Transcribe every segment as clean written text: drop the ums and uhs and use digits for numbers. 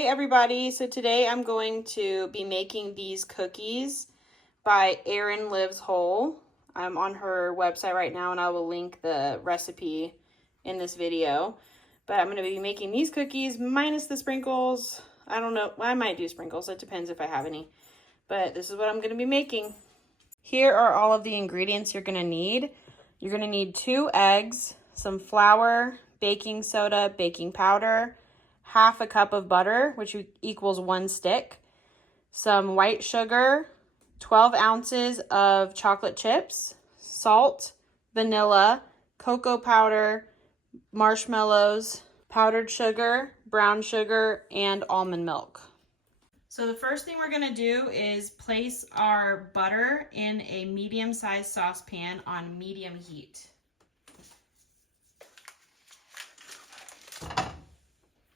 Hey everybody, so today I'm going to be making these cookies by Erin Lives Whole. I'm on her website right now and I will link the recipe in this video. But I'm going to be making these cookies minus the sprinkles. I don't know, I might do sprinkles, it depends if I have any. But this is what I'm going to be making. Here are all of the ingredients you're going to need. You're going to need 2 eggs, some flour, baking soda, baking powder, half a cup of butter, which equals 1 stick, some white sugar, 12 ounces of chocolate chips, salt, vanilla, cocoa powder, marshmallows, powdered sugar, brown sugar, and almond milk. So the first thing we're going to do is place our butter in a medium-sized saucepan on medium heat.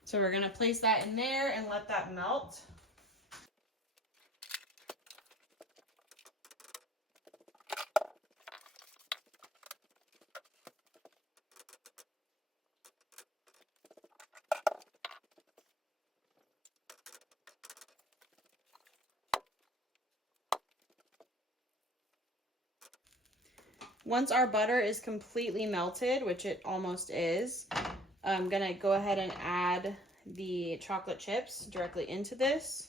So we're going to place that in there and let that melt. Once our butter is completely melted, which it almost is, I'm going to go ahead and add the chocolate chips directly into this.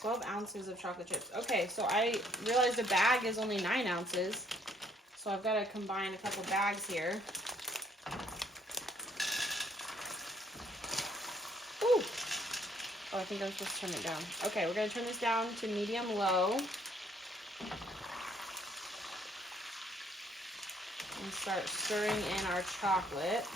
12 ounces of chocolate chips. Okay, so I realized the bag is only 9 ounces. So I've got to combine a couple bags here. Ooh. Oh, I think I'm supposed to turn it down. Okay, we're going to turn this down to medium-low. And start stirring in our chocolate.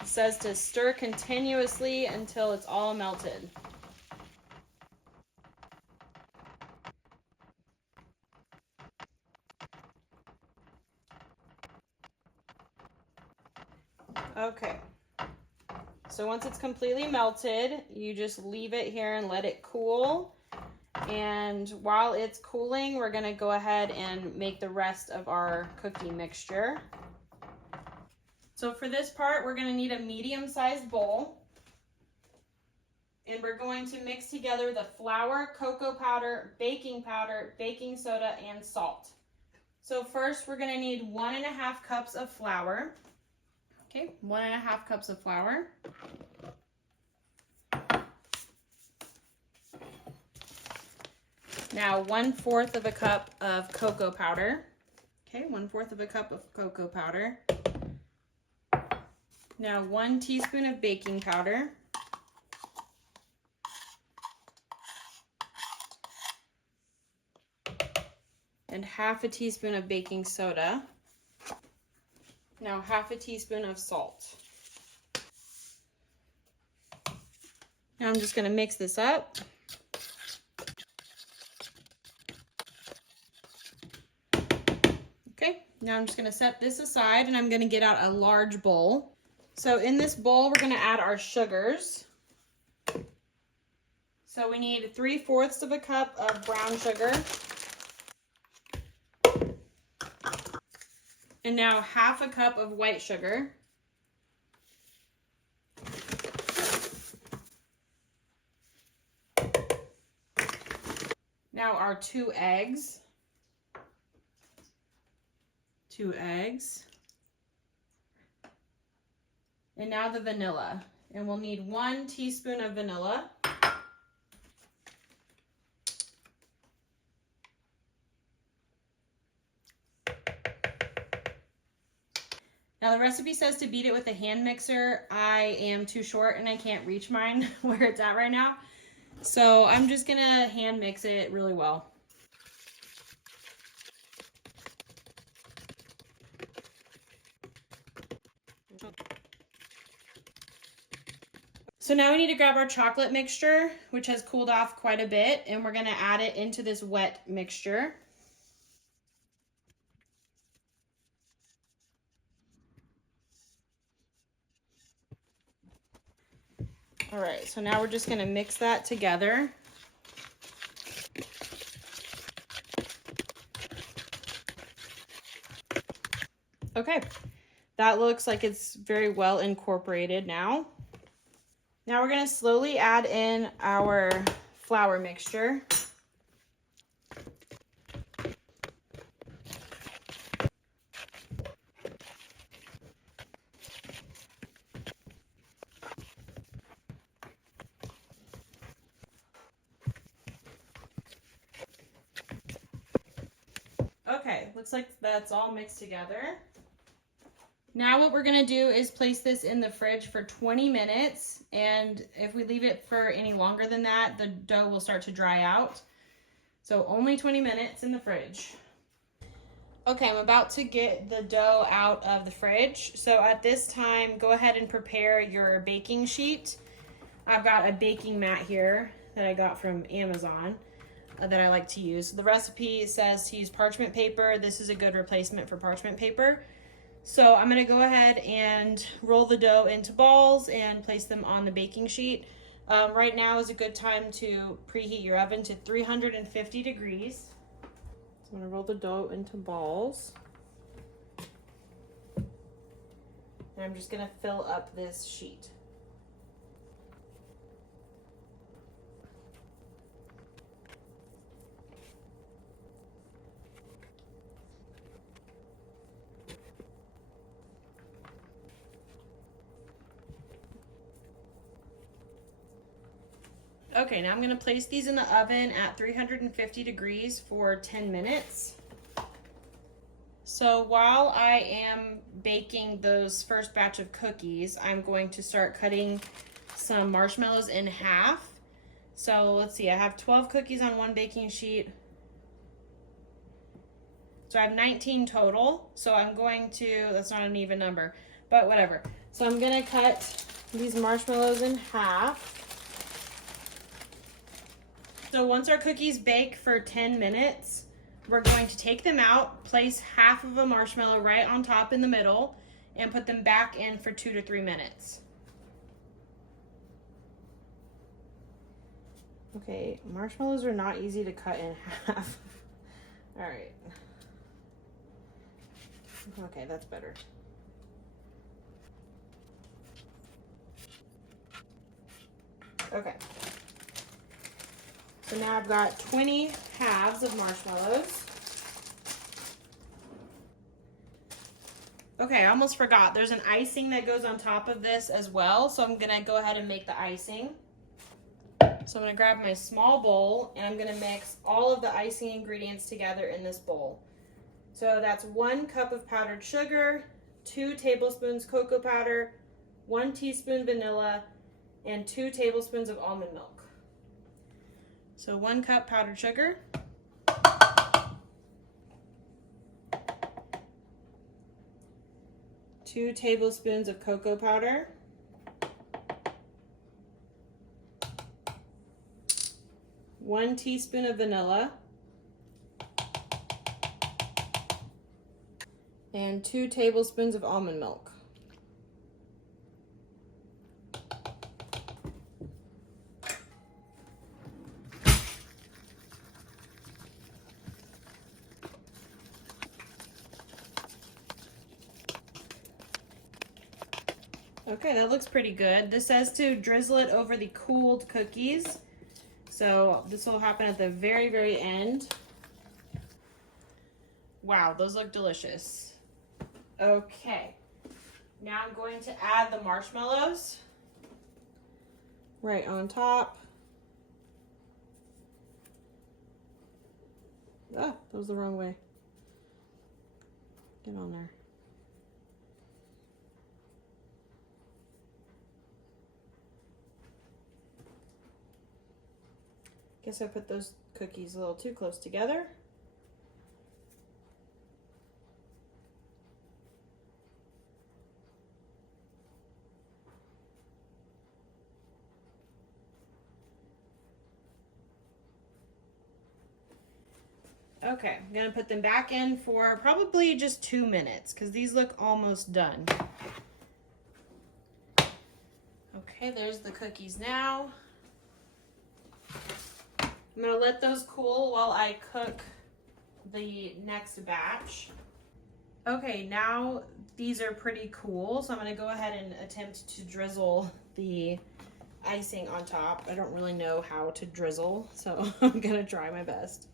It says to stir continuously until it's all melted. Okay, so once it's completely melted, you just leave it here and let it cool. And while it's cooling, we're gonna go ahead and make the rest of our cookie mixture. So for this part, we're gonna need a medium-sized bowl. And we're going to mix together the flour, cocoa powder, baking soda, and salt. So first, we're gonna need 1.5 cups of flour. Okay, 1.5 cups of flour. Now 1/4 of a cup of cocoa powder. Okay, 1/4 of a cup of cocoa powder. Now 1 teaspoon of baking powder. And 1/2 teaspoon of baking soda. Now 1/2 teaspoon of salt. Now I'm just going to mix this up. Okay, now I'm just going to set this aside and I'm going to get out a large bowl. So in this bowl, we're going to add our sugars. So we need 3/4 of a cup of brown sugar. And now 1/2 a cup of white sugar. Now our 2 eggs. 2 eggs. And now the vanilla. And we'll need 1 teaspoon of vanilla. Now the recipe says to beat it with a hand mixer. I am too short and I can't reach mine where it's at right now. So I'm just gonna hand mix it really well. So now we need to grab our chocolate mixture, which has cooled off quite a bit, and we're gonna add it into this wet mixture. All right, so now we're just gonna mix that together. Okay, that looks like it's very well incorporated now. Now we're gonna slowly add in our flour mixture. Okay, looks like that's all mixed together. Now what we're gonna do is place this in the fridge for 20 minutes, and if we leave it for any longer than that, the dough will start to dry out. So only 20 minutes in the fridge. Okay, I'm about to get the dough out of the fridge. So at this time, go ahead and prepare your baking sheet. I've got a baking mat here that I got from Amazon that I like to use. The recipe says to use parchment paper. This is a good replacement for parchment paper. So I'm gonna go ahead and roll the dough into balls and place them on the baking sheet. Right now is a good time to preheat your oven to 350 degrees. So I'm gonna roll the dough into balls. And I'm just gonna fill up this sheet. Okay, now I'm gonna place these in the oven at 350 degrees for 10 minutes. So while I am baking those first batch of cookies, I'm going to start cutting some marshmallows in half. So let's see, I have 12 cookies on one baking sheet. So I have 19 total. So I'm going to, that's not an even number, but whatever. So I'm gonna cut these marshmallows in half. So once our cookies bake for 10 minutes, we're going to take them out, place half of a marshmallow right on top in the middle, and put them back in for 2 to 3 minutes. Okay, marshmallows are not easy to cut in half. All right. Okay, that's better. Okay. So now I've got 20 halves of marshmallows. Okay, I almost forgot. There's an icing that goes on top of this as well. So I'm gonna go ahead and make the icing. So I'm gonna grab my small bowl and I'm gonna mix all of the icing ingredients together in this bowl. So that's 1 cup of powdered sugar, 2 tablespoons cocoa powder, 1 teaspoon vanilla, and 2 tablespoons of almond milk. So 1 cup powdered sugar, 2 tablespoons of cocoa powder, 1 teaspoon of vanilla, and 2 tablespoons of almond milk. Okay, that looks pretty good. This says to drizzle it over the cooled cookies. So this will happen at the very, very end. Wow, those look delicious. Okay, now I'm going to add the marshmallows right on top. Ah, that was the wrong way. Get on there. Guess I put those cookies a little too close together. Okay, I'm gonna put them back in for probably just 2 minutes because these look almost done. Okay, Okay, there's the cookies now. I'm gonna let those cool while I cook the next batch. Okay, now these are pretty cool, so I'm gonna go ahead and attempt to drizzle the icing on top. I don't really know how to drizzle, so I'm gonna try my best.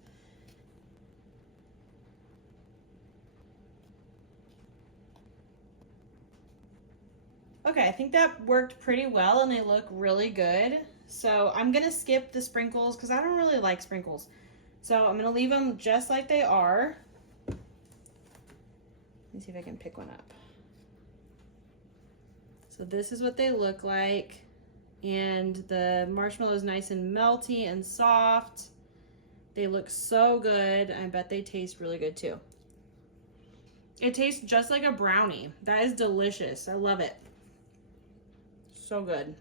Okay, I think that worked pretty well and they look really good. So I'm gonna skip the sprinkles because I don't really like sprinkles. So I'm gonna leave them just like they are. Let me see if I can pick one up. So this is what they look like. And the marshmallow is nice and melty and soft. They look so good. I bet they taste really good too. It tastes just like a brownie. That is delicious. I love it. So good.